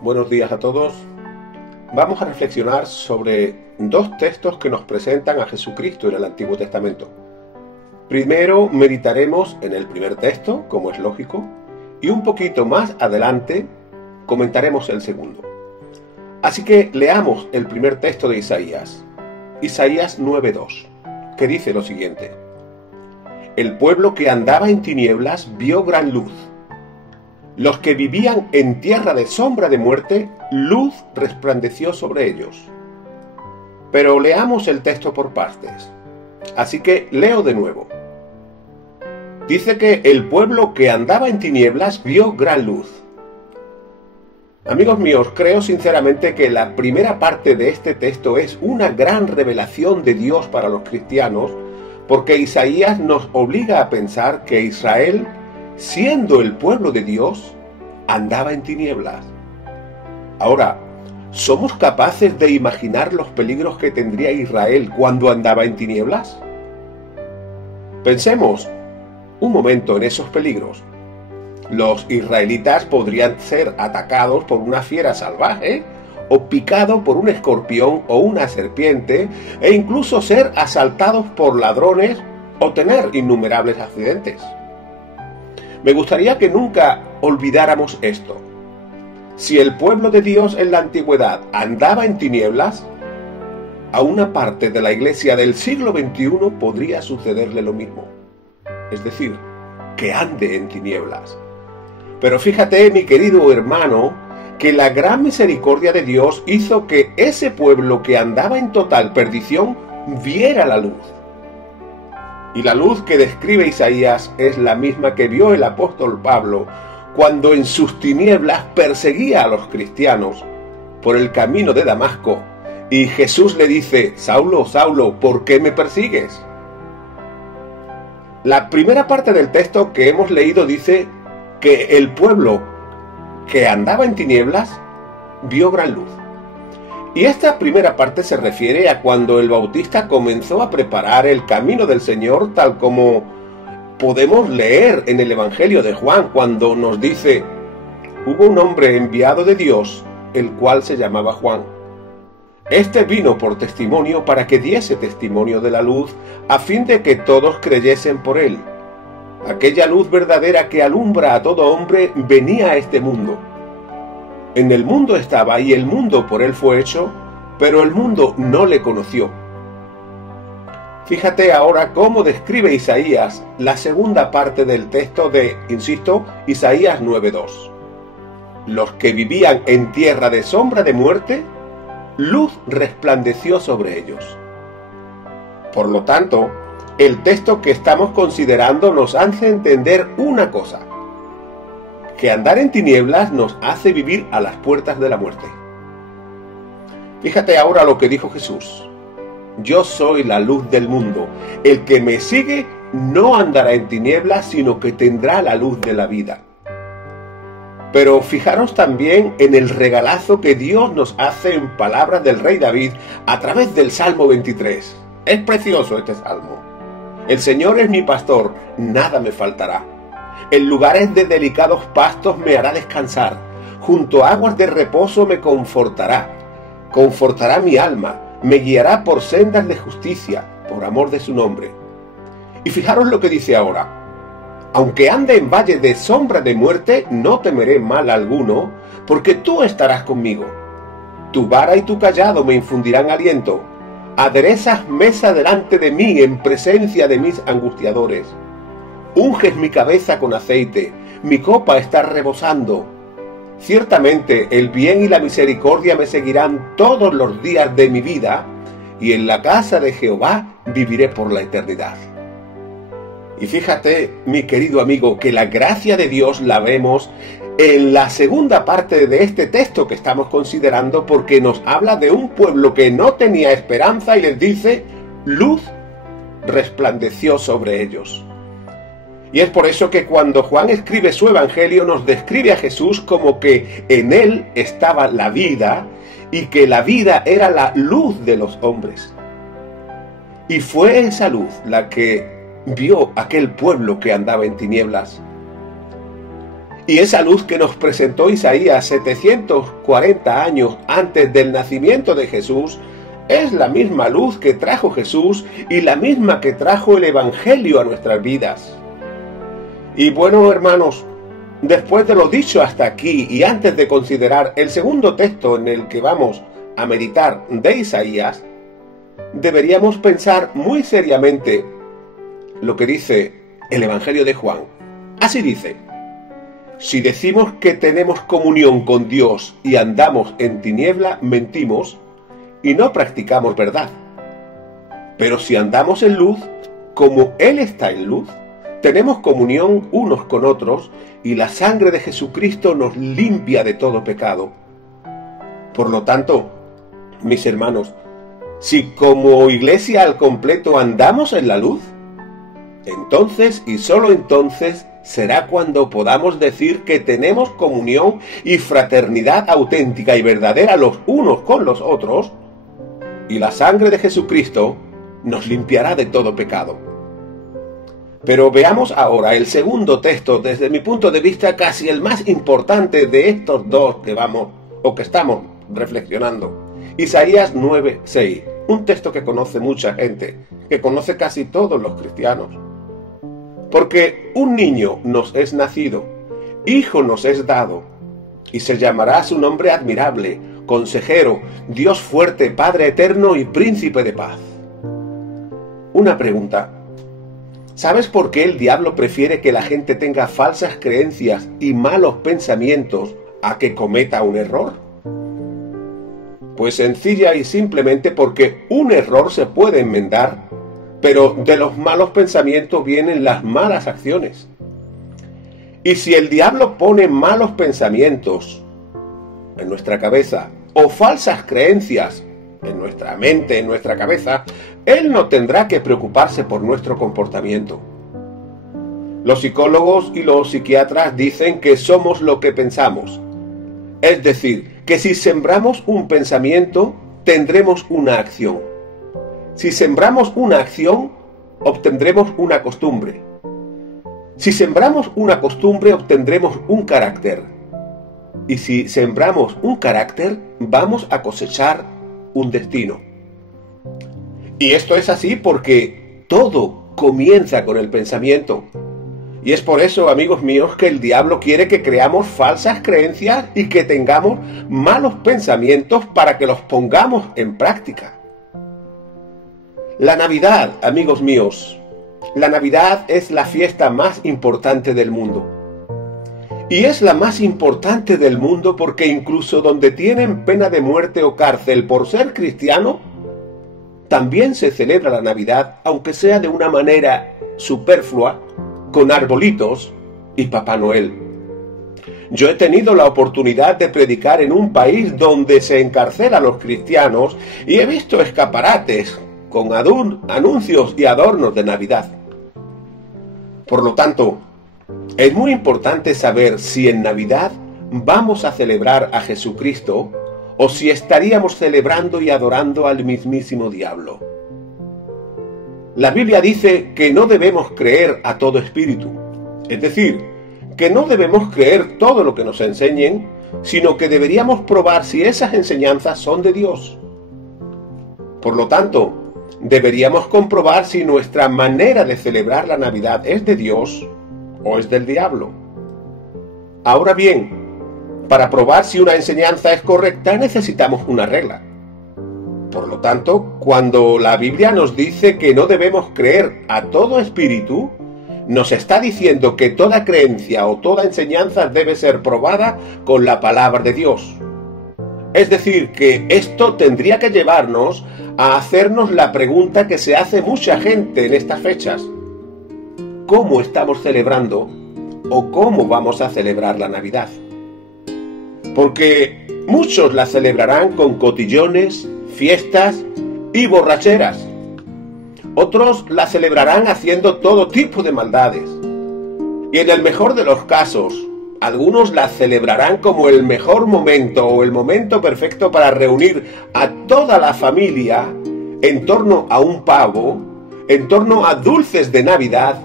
Buenos días a todos. Vamos a reflexionar sobre dos textos que nos presentan a Jesucristo en el Antiguo Testamento. Primero meditaremos en el primer texto, como es lógico, y un poquito más adelante comentaremos el segundo. Así que leamos el primer texto de Isaías, Isaías 9:2, que dice lo siguiente: El pueblo que andaba en tinieblas vio gran luz. Los que vivían en tierra de sombra de muerte, luz resplandeció sobre ellos. Pero leamos el texto por partes. Así que leo de nuevo. Dice que el pueblo que andaba en tinieblas vio gran luz. Amigos míos, creo sinceramente que la primera parte de este texto es una gran revelación de Dios para los cristianos, porque Isaías nos obliga a pensar que Israel, siendo el pueblo de Dios, andaba en tinieblas. Ahora, ¿somos capaces de imaginar los peligros que tendría Israel cuando andaba en tinieblas? Pensemos un momento en esos peligros. Los israelitas podrían ser atacados por una fiera salvaje, o picados por un escorpión o una serpiente, e incluso ser asaltados por ladrones o tener innumerables accidentes. Me gustaría que nunca olvidáramos esto. Si el pueblo de Dios en la antigüedad andaba en tinieblas, a una parte de la iglesia del siglo XXI podría sucederle lo mismo. Es decir, que ande en tinieblas. Pero fíjate, mi querido hermano, que la gran misericordia de Dios hizo que ese pueblo que andaba en total perdición viera la luz. Y la luz que describe Isaías es la misma que vio el apóstol Pablo cuando en sus tinieblas perseguía a los cristianos por el camino de Damasco, y Jesús le dice: Saulo, Saulo, ¿por qué me persigues? La primera parte del texto que hemos leído dice que el pueblo que andaba en tinieblas vio gran luz. Y esta primera parte se refiere a cuando el Bautista comenzó a preparar el camino del Señor, tal como podemos leer en el Evangelio de Juan, cuando nos dice: hubo un hombre enviado de Dios, el cual se llamaba Juan. Este vino por testimonio para que diese testimonio de la luz, a fin de que todos creyesen por él. Aquella luz verdadera que alumbra a todo hombre venía a este mundo. En el mundo estaba y el mundo por él fue hecho, pero el mundo no le conoció. Fíjate ahora cómo describe Isaías la segunda parte del texto de, insisto, Isaías 9:2. Los que vivían en tierra de sombra de muerte, luz resplandeció sobre ellos. Por lo tanto, el texto que estamos considerando nos hace entender una cosa: que andar en tinieblas nos hace vivir a las puertas de la muerte. Fíjate ahora lo que dijo Jesús: Yo soy la luz del mundo. El que me sigue no andará en tinieblas, sino que tendrá la luz de la vida. Pero fijaros también en el regalazo que Dios nos hace en palabras del rey David a través del Salmo 23. Es precioso este salmo. El Señor es mi pastor, nada me faltará. En lugares de delicados pastos me hará descansar. Junto a aguas de reposo me confortará. Confortará mi alma. Me guiará por sendas de justicia, por amor de su nombre. Y fijaros lo que dice ahora: Aunque ande en valle de sombra de muerte, no temeré mal alguno, porque tú estarás conmigo. Tu vara y tu cayado me infundirán aliento. Aderezas mesa delante de mí en presencia de mis angustiadores. Unges mi cabeza con aceite, mi copa está rebosando. Ciertamente el bien y la misericordia me seguirán todos los días de mi vida, y en la casa de Jehová viviré por la eternidad. Y fíjate, mi querido amigo, que la gracia de Dios la vemos en la segunda parte de este texto que estamos considerando, porque nos habla de un pueblo que no tenía esperanza y les dice: luz resplandeció sobre ellos. Y es por eso que cuando Juan escribe su evangelio nos describe a Jesús como que en él estaba la vida y que la vida era la luz de los hombres. Y fue esa luz la que vio aquel pueblo que andaba en tinieblas. Y esa luz que nos presentó Isaías 740 años antes del nacimiento de Jesús es la misma luz que trajo Jesús y la misma que trajo el Evangelio a nuestras vidas. Y bueno, hermanos, después de lo dicho hasta aquí y antes de considerar el segundo texto en el que vamos a meditar de Isaías, deberíamos pensar muy seriamente lo que dice el Evangelio de Juan. Así dice: si decimos que tenemos comunión con Dios y andamos en tiniebla, mentimos y no practicamos verdad. Pero si andamos en luz, como Él está en luz, tenemos comunión unos con otros y la sangre de Jesucristo nos limpia de todo pecado. Por lo tanto, mis hermanos, si como iglesia al completo andamos en la luz, entonces y solo entonces será cuando podamos decir que tenemos comunión y fraternidad auténtica y verdadera los unos con los otros, y la sangre de Jesucristo nos limpiará de todo pecado. Pero veamos ahora el segundo texto, desde mi punto de vista casi el más importante de estos dos que estamos reflexionando. Isaías 9:6, un texto que conoce mucha gente, que conoce casi todos los cristianos. Porque un niño nos es nacido, hijo nos es dado, y se llamará su nombre admirable, consejero, Dios fuerte, Padre eterno y príncipe de paz. Una pregunta: ¿sabes por qué el diablo prefiere que la gente tenga falsas creencias y malos pensamientos a que cometa un error? Pues sencilla y simplemente porque un error se puede enmendar, pero de los malos pensamientos vienen las malas acciones. Y si el diablo pone malos pensamientos en nuestra cabeza o falsas creencias en nuestra mente, en nuestra cabeza, él no tendrá que preocuparse por nuestro comportamiento. Los psicólogos y los psiquiatras dicen que somos lo que pensamos. Es decir, que si sembramos un pensamiento, tendremos una acción. Si sembramos una acción, obtendremos una costumbre. Si sembramos una costumbre, obtendremos un carácter. Y si sembramos un carácter, vamos a cosechar un destino. Y esto es así porque todo comienza con el pensamiento. Y es por eso, amigos míos, que el diablo quiere que creamos falsas creencias y que tengamos malos pensamientos para que los pongamos en práctica. La Navidad, amigos míos, la Navidad es la fiesta más importante del mundo. Y es la más importante del mundo porque incluso donde tienen pena de muerte o cárcel por ser cristiano, también se celebra la Navidad, aunque sea de una manera superflua, con arbolitos y Papá Noel. Yo he tenido la oportunidad de predicar en un país donde se encarcela a los cristianos y he visto escaparates con anuncios y adornos de Navidad. Por lo tanto, es muy importante saber si en Navidad vamos a celebrar a Jesucristo o si estaríamos celebrando y adorando al mismísimo diablo. La Biblia dice que no debemos creer a todo espíritu, es decir, que no debemos creer todo lo que nos enseñen, sino que deberíamos probar si esas enseñanzas son de Dios. Por lo tanto, deberíamos comprobar si nuestra manera de celebrar la Navidad es de Dios o es del diablo. Ahora bien, para probar si una enseñanza es correcta necesitamos una regla. Por lo tanto, cuando la Biblia nos dice que no debemos creer a todo espíritu, nos está diciendo que toda creencia o toda enseñanza debe ser probada con la palabra de Dios. Es decir, que esto tendría que llevarnos a hacernos la pregunta que se hace mucha gente en estas fechas: ¿cómo estamos celebrando o cómo vamos a celebrar la Navidad? Porque muchos la celebrarán con cotillones, fiestas y borracheras. Otros la celebrarán haciendo todo tipo de maldades. Y en el mejor de los casos, algunos la celebrarán como el mejor momento o el momento perfecto para reunir a toda la familia en torno a un pavo, en torno a dulces de Navidad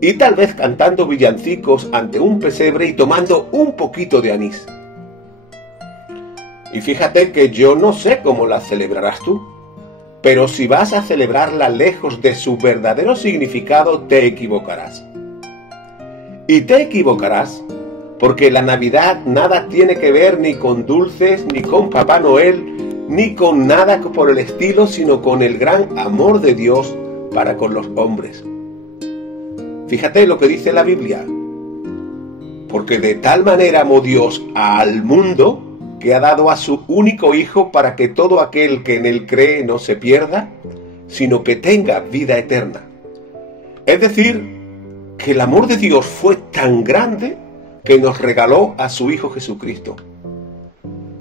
y tal vez cantando villancicos ante un pesebre y tomando un poquito de anís. Y fíjate que yo no sé cómo la celebrarás tú, pero si vas a celebrarla lejos de su verdadero significado, te equivocarás. Y te equivocarás porque la Navidad nada tiene que ver ni con dulces, ni con Papá Noel, ni con nada por el estilo, sino con el gran amor de Dios para con los hombres. Fíjate lo que dice la Biblia. Porque de tal manera amó Dios al mundo, que ha dado a su único Hijo para que todo aquel que en él cree no se pierda, sino que tenga vida eterna. Es decir, que el amor de Dios fue tan grande que nos regaló a su Hijo Jesucristo.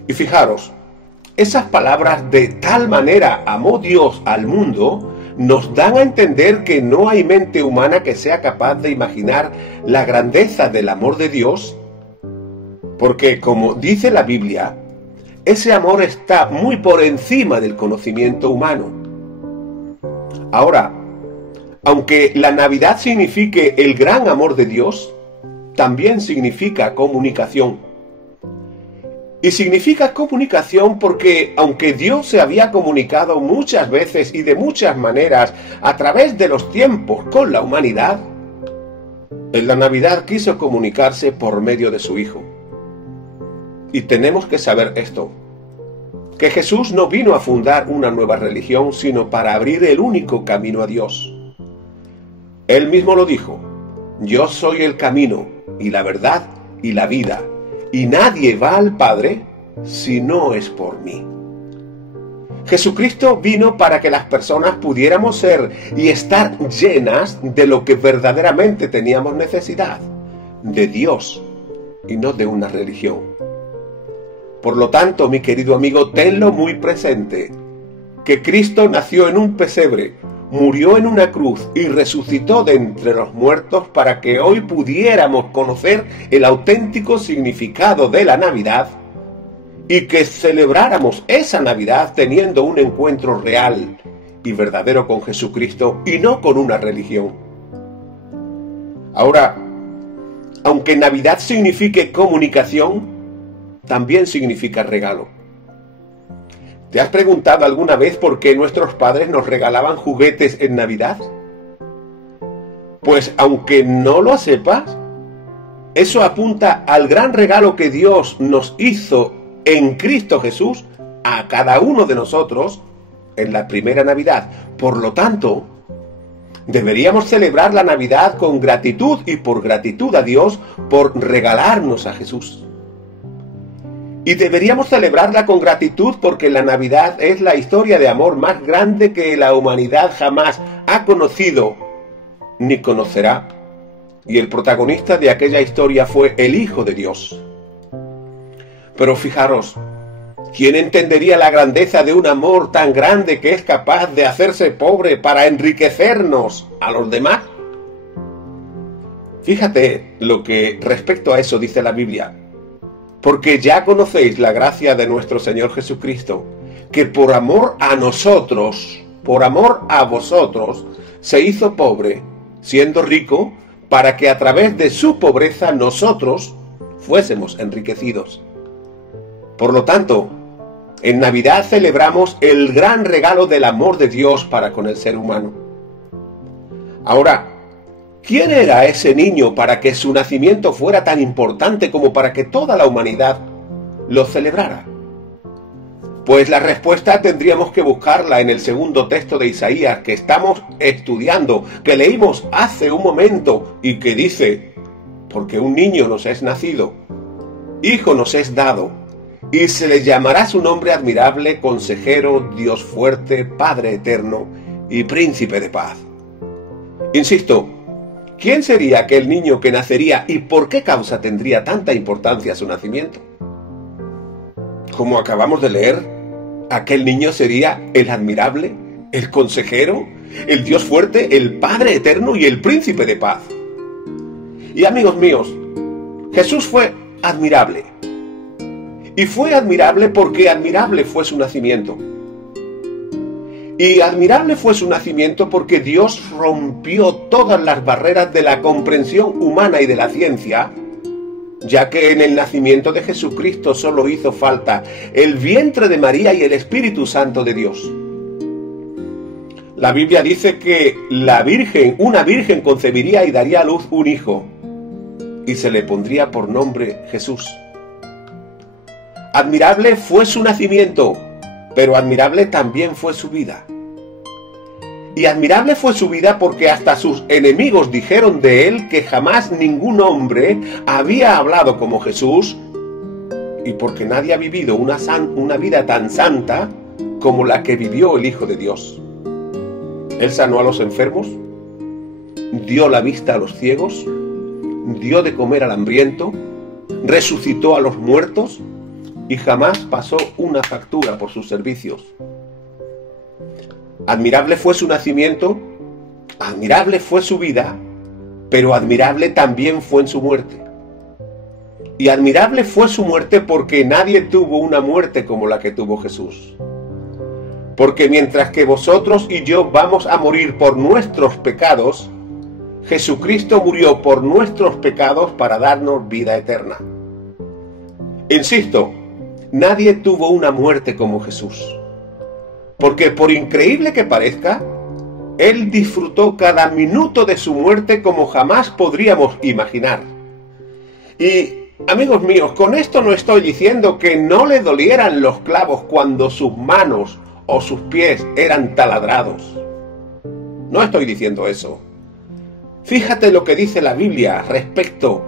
Y fijaros, esas palabras "de tal manera amó Dios al mundo" nos dan a entender que no hay mente humana que sea capaz de imaginar la grandeza del amor de Dios, porque, como dice la Biblia, ese amor está muy por encima del conocimiento humano. Ahora, aunque la Navidad signifique el gran amor de Dios, también significa comunicación. Y significa comunicación porque, aunque Dios se había comunicado muchas veces y de muchas maneras a través de los tiempos con la humanidad, en la Navidad quiso comunicarse por medio de su Hijo. Y tenemos que saber esto, que Jesús no vino a fundar una nueva religión, sino para abrir el único camino a Dios. Él mismo lo dijo: yo soy el camino, y la verdad, y la vida, y nadie va al Padre si no es por mí. Jesucristo vino para que las personas pudiéramos ser y estar llenas de lo que verdaderamente teníamos necesidad, de Dios, y no de una religión. Por lo tanto, mi querido amigo, tenlo muy presente, que Cristo nació en un pesebre, murió en una cruz y resucitó de entre los muertos para que hoy pudiéramos conocer el auténtico significado de la Navidad y que celebráramos esa Navidad teniendo un encuentro real y verdadero con Jesucristo y no con una religión. Ahora, aunque Navidad signifique comunicación, también significa regalo. ¿Te has preguntado alguna vez por qué nuestros padres nos regalaban juguetes en Navidad? Pues aunque no lo sepas, eso apunta al gran regalo que Dios nos hizo en Cristo Jesús a cada uno de nosotros en la primera Navidad. Por lo tanto, deberíamos celebrar la Navidad con gratitud y por gratitud a Dios por regalarnos a Jesús. Y deberíamos celebrarla con gratitud porque la Navidad es la historia de amor más grande que la humanidad jamás ha conocido ni conocerá. Y el protagonista de aquella historia fue el Hijo de Dios. Pero fijaros, ¿quién entendería la grandeza de un amor tan grande que es capaz de hacerse pobre para enriquecernos a los demás? Fíjate lo que respecto a eso dice la Biblia. Porque ya conocéis la gracia de nuestro Señor Jesucristo, que por amor a nosotros, por amor a vosotros, se hizo pobre, siendo rico, para que a través de su pobreza nosotros fuésemos enriquecidos. Por lo tanto, en Navidad celebramos el gran regalo del amor de Dios para con el ser humano. Ahora, ¿quién era ese niño para que su nacimiento fuera tan importante como para que toda la humanidad lo celebrara? Pues la respuesta tendríamos que buscarla en el segundo texto de Isaías que estamos estudiando, que leímos hace un momento y que dice: porque un niño nos es nacido, hijo nos es dado, y se le llamará su nombre admirable, consejero, Dios fuerte, Padre eterno y príncipe de paz. Insisto, ¿quién sería aquel niño que nacería y por qué causa tendría tanta importancia su nacimiento? Como acabamos de leer, aquel niño sería el admirable, el consejero, el Dios fuerte, el Padre eterno y el príncipe de paz. Y amigos míos, Jesús fue admirable. Y fue admirable porque admirable fue su nacimiento. Y admirable fue su nacimiento porque Dios rompió todas las barreras de la comprensión humana y de la ciencia, ya que en el nacimiento de Jesucristo solo hizo falta el vientre de María y el Espíritu Santo de Dios. La Biblia dice que una virgen concebiría y daría a luz un hijo, y se le pondría por nombre Jesús. Admirable fue su nacimiento, pero admirable también fue su vida. Y admirable fue su vida porque hasta sus enemigos dijeron de él que jamás ningún hombre había hablado como Jesús, y porque nadie ha vivido una vida tan santa como la que vivió el Hijo de Dios. Él sanó a los enfermos, dio la vista a los ciegos, dio de comer al hambriento, resucitó a los muertos y jamás pasó una factura por sus servicios. Admirable fue su nacimiento, admirable fue su vida, pero admirable también fue en su muerte. Y admirable fue su muerte porque nadie tuvo una muerte como la que tuvo Jesús. Porque mientras que vosotros y yo vamos a morir por nuestros pecados, Jesucristo murió por nuestros pecados para darnos vida eterna. Insisto, nadie tuvo una muerte como Jesús. Porque por increíble que parezca, Él disfrutó cada minuto de su muerte como jamás podríamos imaginar. Y, amigos míos, con esto no estoy diciendo que no le dolieran los clavos cuando sus manos o sus pies eran taladrados. No estoy diciendo eso. Fíjate lo que dice la Biblia respecto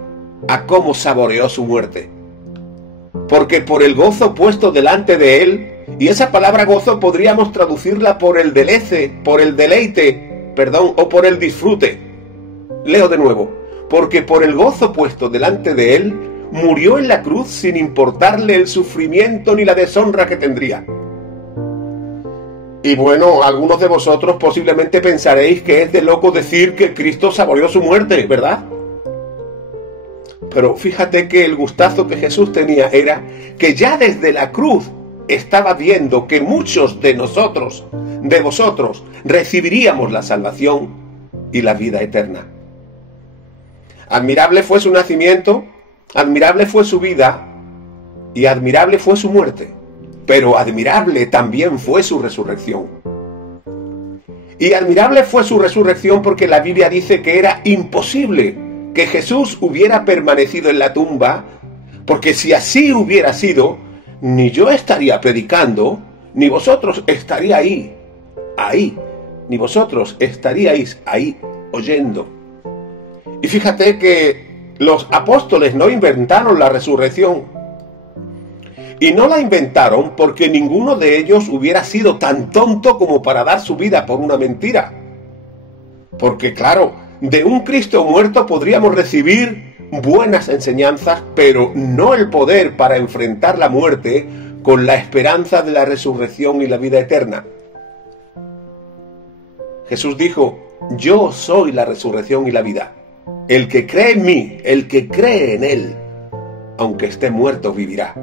a cómo saboreó su muerte. Porque por el gozo puesto delante de él, y esa palabra gozo podríamos traducirla por el deleite, o por el disfrute. Leo de nuevo. Porque por el gozo puesto delante de él, murió en la cruz sin importarle el sufrimiento ni la deshonra que tendría. Y bueno, algunos de vosotros posiblemente pensaréis que es de loco decir que Cristo saboreó su muerte, ¿verdad? Pero fíjate que el gustazo que Jesús tenía era que ya desde la cruz estaba viendo que muchos de nosotros, de vosotros, recibiríamos la salvación y la vida eterna. Admirable fue su nacimiento, admirable fue su vida y admirable fue su muerte. Pero admirable también fue su resurrección. Y admirable fue su resurrección porque la Biblia dice que era imposible que Jesús hubiera permanecido en la tumba, porque si así hubiera sido, ni yo estaría predicando, ni vosotros estaríais ahí, ni vosotros estaríais ahí oyendo. Y fíjate que los apóstoles no inventaron la resurrección. Y no la inventaron porque ninguno de ellos hubiera sido tan tonto como para dar su vida por una mentira. Porque claro, de un Cristo muerto podríamos recibir buenas enseñanzas, pero no el poder para enfrentar la muerte con la esperanza de la resurrección y la vida eterna. Jesús dijo, yo soy la resurrección y la vida. El que cree en mí, el que cree en él, aunque esté muerto, vivirá.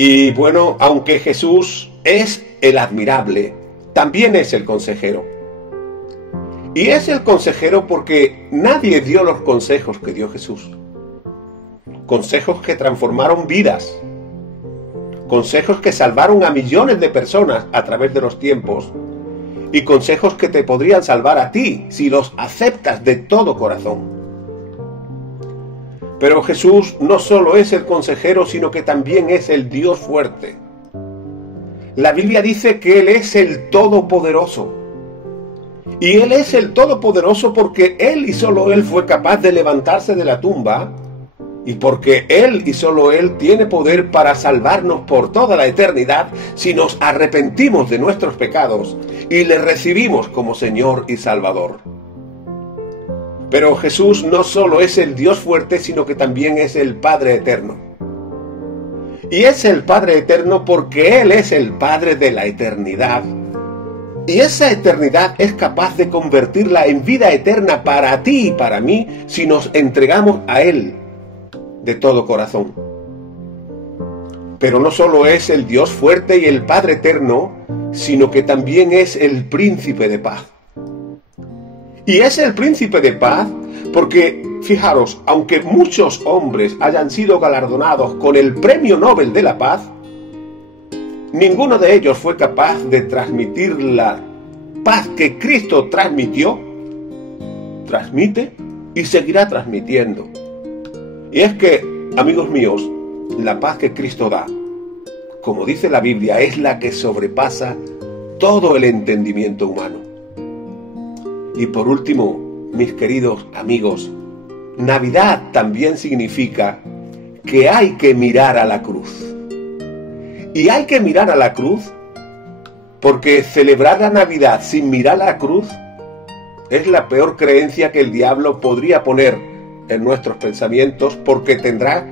Y bueno, aunque Jesús es el admirable, también es el consejero. Y es el consejero porque nadie dio los consejos que dio Jesús. Consejos que transformaron vidas. Consejos que salvaron a millones de personas a través de los tiempos. Y consejos que te podrían salvar a ti si los aceptas de todo corazón. Pero Jesús no solo es el consejero, sino que también es el Dios fuerte. La Biblia dice que Él es el Todopoderoso. Y Él es el Todopoderoso porque Él y solo Él fue capaz de levantarse de la tumba, y porque Él y solo Él tiene poder para salvarnos por toda la eternidad si nos arrepentimos de nuestros pecados y le recibimos como Señor y Salvador. Pero Jesús no solo es el Dios fuerte, sino que también es el Padre eterno. Y es el Padre eterno porque Él es el Padre de la eternidad. Y esa eternidad es capaz de convertirla en vida eterna para ti y para mí si nos entregamos a Él de todo corazón. Pero no solo es el Dios fuerte y el Padre eterno, sino que también es el príncipe de paz. Y es el príncipe de paz porque, fijaros, aunque muchos hombres hayan sido galardonados con el Premio Nobel de la Paz, ninguno de ellos fue capaz de transmitir la paz que Cristo transmitió, transmite y seguirá transmitiendo. Y es que, amigos míos, la paz que Cristo da, como dice la Biblia, es la que sobrepasa todo el entendimiento humano. Y por último, mis queridos amigos, Navidad también significa que hay que mirar a la cruz. Y hay que mirar a la cruz porque celebrar la Navidad sin mirar a la cruz es la peor creencia que el diablo podría poner en nuestros pensamientos, porque tendrá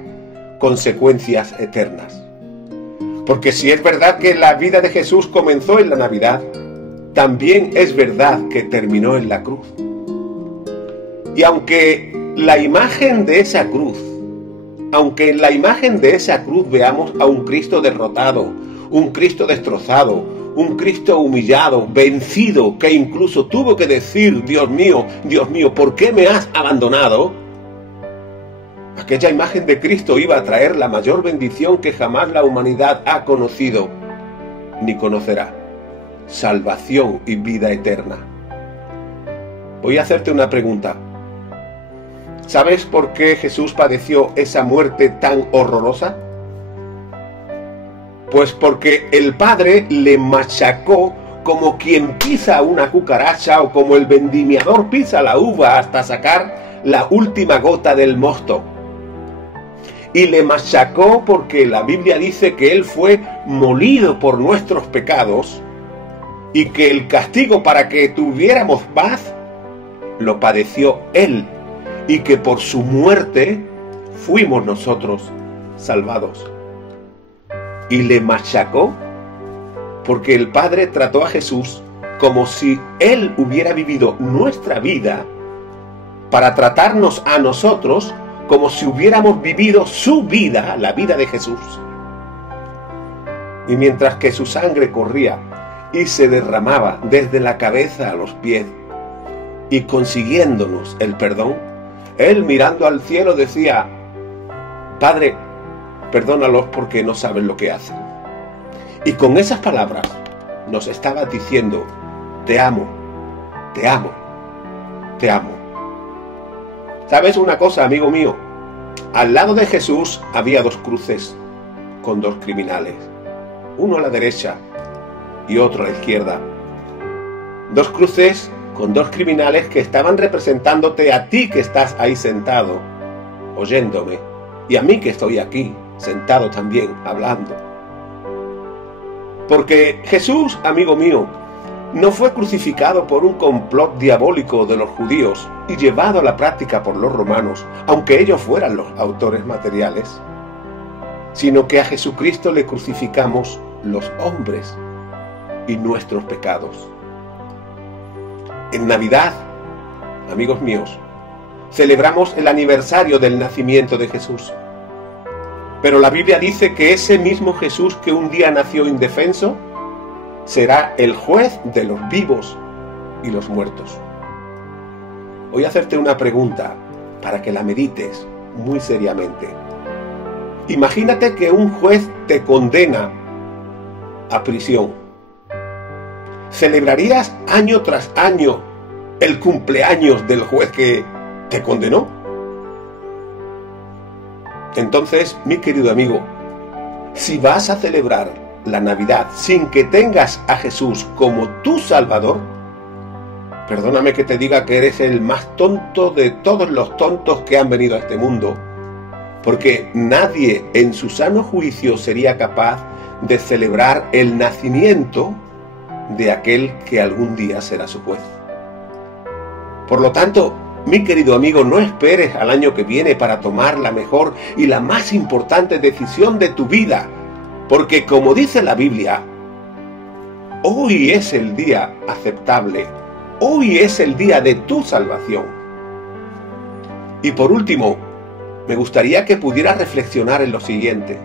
consecuencias eternas. Porque si es verdad que la vida de Jesús comenzó en la Navidad, también es verdad que terminó en la cruz. Y aunque en la imagen de esa cruz veamos a un Cristo derrotado, un Cristo destrozado, un Cristo humillado, vencido, que incluso tuvo que decir: Dios mío, ¿por qué me has abandonado? Aquella imagen de Cristo iba a traer la mayor bendición que jamás la humanidad ha conocido ni conocerá: salvación y vida eterna. Voy a hacerte una pregunta. ¿Sabes por qué Jesús padeció esa muerte tan horrorosa? Pues porque el Padre le machacó como quien pisa una cucaracha o como el vendimiador pisa la uva hasta sacar la última gota del mosto. Y le machacó porque la Biblia dice que Él fue molido por nuestros pecados y que el castigo para que tuviéramos paz lo padeció Él, y que por su muerte fuimos nosotros salvados. Y le machacó porque el Padre trató a Jesús como si Él hubiera vivido nuestra vida para tratarnos a nosotros como si hubiéramos vivido su vida, la vida de Jesús. Y mientras que su sangre corría y se derramaba desde la cabeza a los pies y consiguiéndonos el perdón, Él, mirando al cielo, decía: Padre, perdónalos porque no saben lo que hacen. Y con esas palabras nos estaba diciendo: te amo, te amo, te amo. ¿Sabes una cosa, amigo mío? Al lado de Jesús había dos cruces con dos criminales, uno a la derecha y otro a la izquierda. Dos cruces con dos criminales que estaban representándote a ti que estás ahí sentado, oyéndome, y a mí que estoy aquí, sentado también, hablando. Porque Jesús, amigo mío, no fue crucificado por un complot diabólico de los judíos y llevado a la práctica por los romanos, aunque ellos fueran los autores materiales, sino que a Jesucristo le crucificamos los hombres y nuestros pecados. En Navidad, amigos míos, celebramos el aniversario del nacimiento de Jesús. Pero la Biblia dice que ese mismo Jesús que un día nació indefenso será el juez de los vivos y los muertos. Voy a hacerte una pregunta para que la medites muy seriamente. Imagínate que un juez te condena a prisión. ¿Celebrarías año tras año el cumpleaños del juez que te condenó? Entonces, mi querido amigo, si vas a celebrar la Navidad sin que tengas a Jesús como tu Salvador, perdóname que te diga que eres el más tonto de todos los tontos que han venido a este mundo, porque nadie en su sano juicio sería capaz de celebrar el nacimiento de aquel que algún día será su juez. Por lo tanto, mi querido amigo, no esperes al año que viene para tomar la mejor y la más importante decisión de tu vida, porque como dice la Biblia, hoy es el día aceptable, hoy es el día de tu salvación. Y por último, me gustaría que pudieras reflexionar en lo siguiente.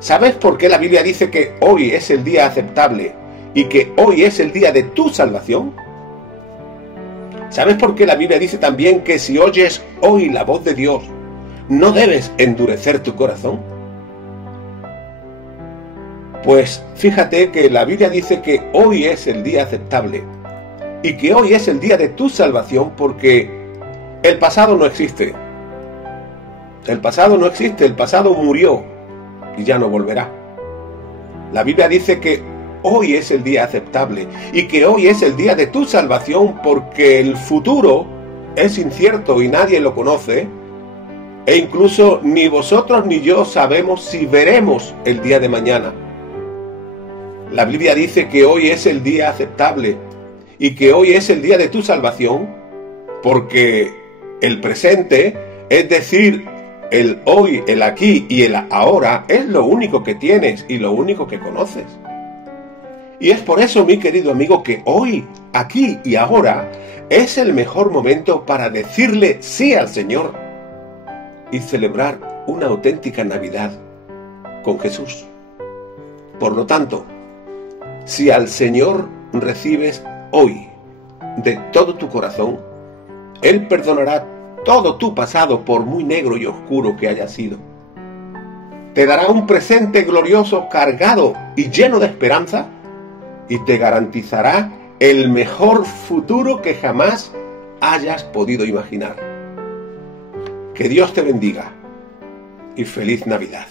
¿Sabes por qué la Biblia dice que hoy es el día aceptable y que hoy es el día de tu salvación? ¿Sabes por qué la Biblia dice también que si oyes hoy la voz de Dios, no debes endurecer tu corazón? Pues fíjate que la Biblia dice que hoy es el día aceptable y que hoy es el día de tu salvación, porque el pasado no existe. El pasado no existe, el pasado murió y ya no volverá. La Biblia dice que hoy es el día aceptable y que hoy es el día de tu salvación, porque el futuro es incierto y nadie lo conoce, e incluso ni vosotros ni yo sabemos si veremos el día de mañana. La Biblia dice que hoy es el día aceptable y que hoy es el día de tu salvación, porque el presente, es decir, el hoy, el aquí y el ahora, es lo único que tienes y lo único que conoces. Y es por eso, mi querido amigo, que hoy, aquí y ahora, es el mejor momento para decirle sí al Señor y celebrar una auténtica Navidad con Jesús. Por lo tanto, si al Señor recibes hoy de todo tu corazón, Él perdonará todo tu pasado, por muy negro y oscuro que haya sido. Te dará un presente glorioso, cargado y lleno de esperanza, y te garantizará el mejor futuro que jamás hayas podido imaginar. Que Dios te bendiga y feliz Navidad.